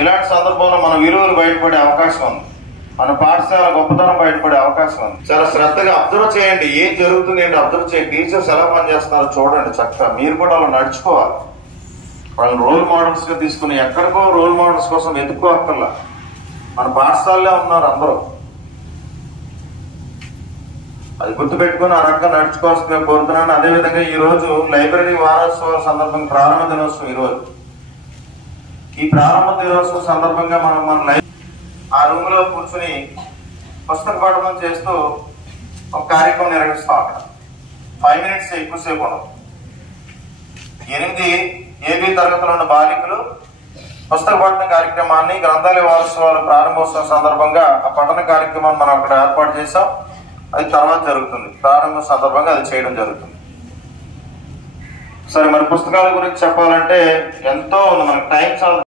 ఇలాంటి సందర్భంలో మన విలువలు బయటపడే అవకాశం ఉంది, మన పాఠశాల గొప్పతనం బయటపడే అవకాశం ఉంది. చాలా శ్రద్ధగా అబ్జర్వ్ చేయండి, ఏం జరుగుతుంది ఏంటి అబ్జర్వ్ చేయండి. టీచర్స్ ఎలా పనిచేస్తున్నారో చూడండి చక్కగా. మీరు కూడా అలా నడుచుకోవాలి. వాళ్ళని రోల్ మోడల్స్ గా తీసుకుని ఎక్కడికో రోల్ మోడల్స్ కోసం వెతుక్కోక్కర్లా, మన పాఠశాలలో ఉన్నారు అందరూ. అది గుర్తుపెట్టుకుని ఆ రకంగా నడుచుకోవాల్సిందిగా కోరుతున్నాను. అదేవిధంగా ఈ రోజు లైబ్రరీ వారోత్సవాల సందర్భంగా ప్రారంభ దినోత్సవం. ఈ రోజు ఈ ప్రారంభ దినోత్సవం సందర్భంగా మన ఆ రూమ్ లో కూర్చుని పుస్తక పఠనం చేస్తూ ఒక కార్యక్రమం నిర్వహిస్తాం. అక్కడ 5 minutes ఎక్కువసేపు ఉండదు. 8 AB తరగతిలో ఉన్న బాలికలు పుస్తక పఠన కార్యక్రమాన్ని గ్రంథాలయ వారోత్సవాల ప్రారంభోత్సవం సందర్భంగా ఆ పఠన కార్యక్రమాన్ని మనం అక్కడ ఏర్పాటు చేసాం. అది తర్వాత జరుగుతుంది, ప్రారంభ సందర్భంగా అది చేయడం జరుగుతుంది. సరే, మరి పుస్తకాల గురించి చెప్పాలంటే ఎంతో ఉంది, మనకు టైం చాలా